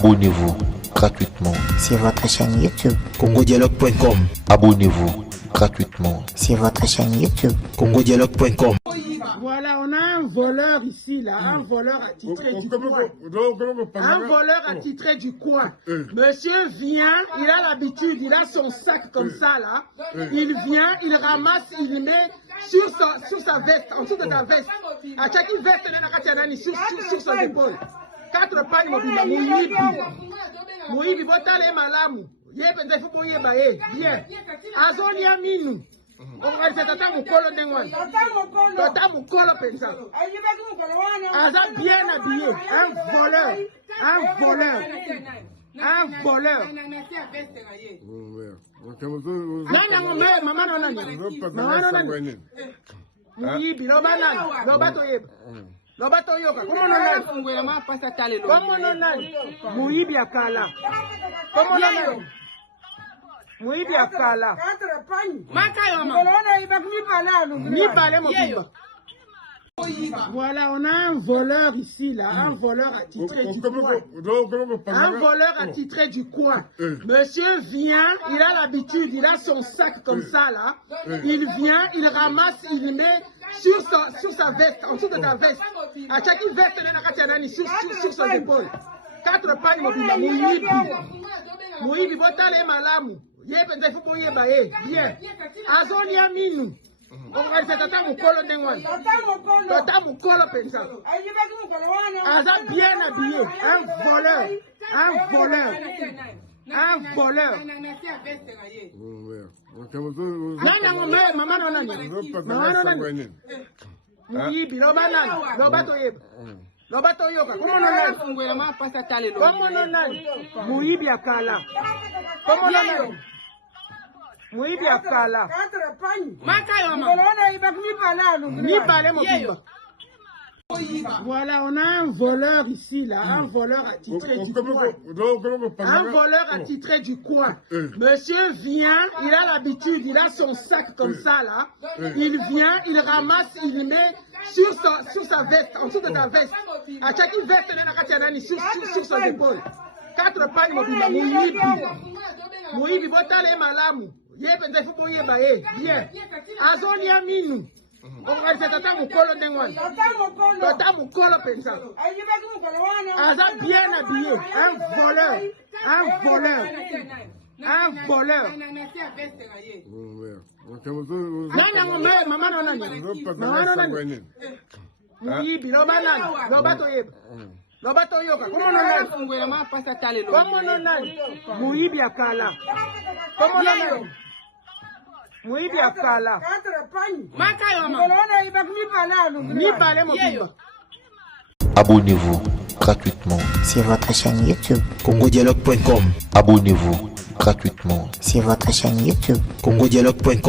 Abonnez-vous gratuitement sur votre chaîne YouTube congodialogue.com. Abonnez-vous gratuitement sur votre chaîne YouTube congodialogue.com. Voilà, on a un voleur ici, là, un voleur attitré du coin. Un voleur attitré du coin. Monsieur vient, il a l'habitude, il a son sac comme ça, là. Il vient, il ramasse, il met sur sa veste, en dessous de ta veste. À chaque veste, sur son épaule. 4 pannes, Moïbi, botale malamu. Yepende fuko yeba bien. Azoni aminu. Tata mukolo pensa. Aza bien habillé. Un voleur. Nana ngombe mama nonani. Moïbi lobato yeba. Lobato yoka. Comment nonani? Moïbi akala. Comment nonani? Moïbi akala. Voilà, on a un voleur ici, là, un voleur attitré du coin. Un voleur attitré du coin. Monsieur vient, il a l'habitude, il a son sac comme ça, là. Il vient, il ramasse, il met sur sa veste, en dessous de ta veste. À chaque veste, sur son épaule. 4 pannes, Moïbi, botale malamu. Yepende fuko yeba bien. Azoni aminu. Tata mukolo pensa. Aza bien habillé. Un voleur. Nana ngombe mama nonani. Moïbi lobato yeba. Lobato yoka. Comment nonani? Moïbi akala. Comment nonani? Moïbi akala. Voilà, on a un voleur ici, là, un voleur attitré du coin. Un voleur attitré du coin. Monsieur vient, il a l'habitude, il a son sac comme ça, là. Il vient, il ramasse, il met sur sa veste, en dessous de ta veste. À chaque veste, sur son épaule. 4 pannes, Moïbi, botale malamu. Yepende fuko yeba bien. Azoni aminu. Tata mukolo pensa. Aza bien habillé. Un voleur. Nana ngombe mama nonani. Moïbi lobato yeba. Lobato yoka. Comment nonani? Moïbi akala. Comment nonani? Moïbi akala. Abonnez-vous gratuitement sur votre chaîne YouTube congodialogue.com. Abonnez-vous gratuitement sur votre chaîne YouTube congodialogue.com.